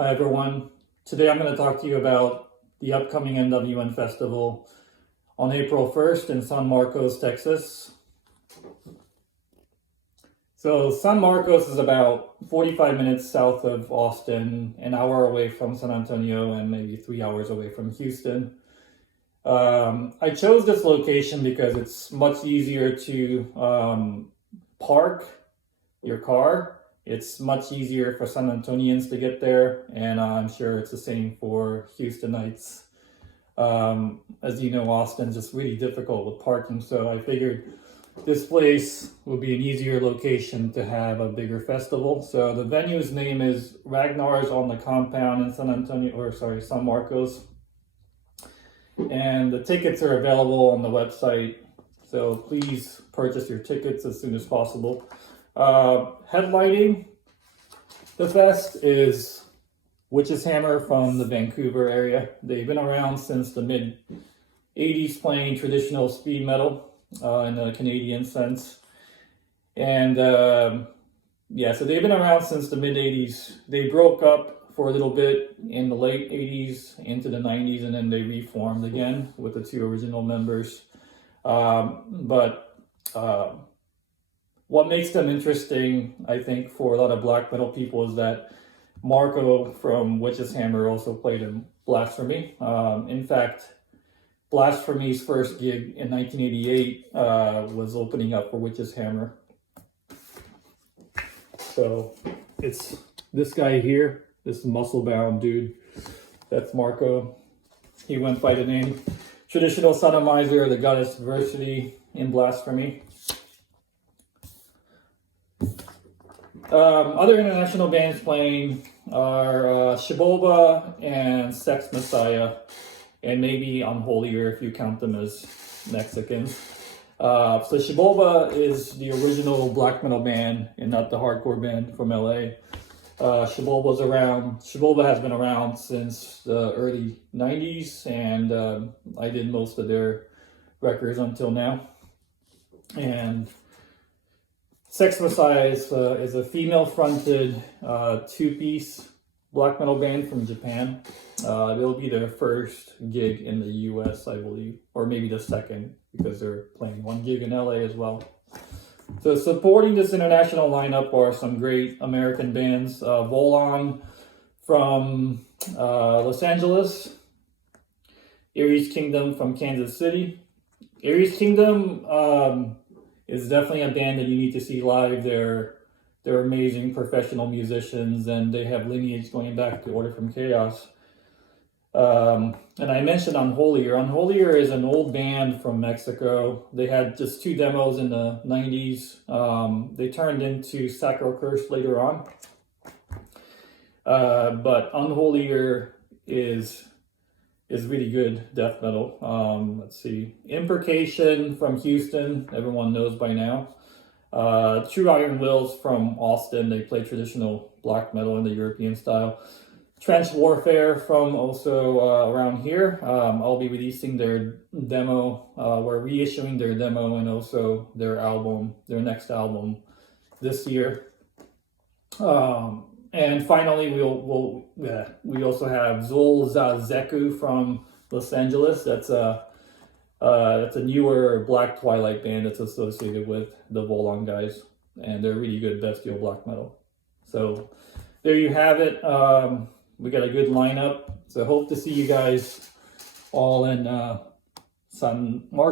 Hi everyone. Today I'm going to talk to you about the upcoming Nwn Festival on April 1st in San Marcos, Texas. So San Marcos is about 45 minutes south of Austin, an hour away from San Antonio, and maybe 3 hours away from Houston. I chose this location because it's much easier to park your car. It's much easier for San Antonians to get there, and I'm sure it's the same for Houstonites. As you know, Austin's just really difficult with parking, so I figured this place would be an easier location to have a bigger festival. So the venue's name is RAGNAR'S on the compound in San Marcos. And the tickets are available on the website, so please purchase your tickets as soon as possible. Headlighting the fest is Witch's Hammer from the Vancouver area. They've been around since the mid-80s playing traditional speed metal in the Canadian sense. And yeah, so they've been around since the mid-80s. They broke up for a little bit in the late 80s into the 90s, and then they reformed again with the two original members. What makes them interesting, I think, for a lot of black metal people is that Marco from Witch's Hammer also played in Blasphemy. In fact, Blasphemy's first gig in 1988 was opening up for Witch's Hammer. So it's this guy here, this muscle-bound dude. That's Marco. He went by the name Traditional Sodomizer, the Goddess Diversity in Blasphemy. Other international bands playing are Xibalba and S3x Messiah, and maybe Unholier if you count them as Mexicans. So Xibalba is the original black metal band and not the hardcore band from LA. Xibalba has been around since the early 90s, and I did most of their records until now. And S3x Messiah is a female-fronted two-piece black metal band from Japan. It'll be their first gig in the US, I believe, or maybe the second, because they're playing one gig in LA as well. So supporting this international lineup are some great American bands. Volahn from Los Angeles, Aries Kingdom from Kansas City. Aries Kingdom is definitely a band that you need to see live. They're amazing professional musicians, and they have lineage going back to Order from Chaos. And I mentioned Unholier. Unholier is an old band from Mexico. They had just 2 demos in the 90s. They turned into Sacro Curse later on. But Unholier is really good death metal. Let's see. Imprecation from Houston, everyone knows by now. True Iron Wills from Austin, they play traditional black metal in the European style. Trench Warfare from also around here. I'll be releasing their demo. We're reissuing their demo and also their next album this year. And finally, we also have Zulxaxeku from Los Angeles. That's a newer Black Twilight band that's associated with the Volahn guys, and they're really good bestial black metal. So there you have it. We got a good lineup. So hope to see you guys all in San Marcos.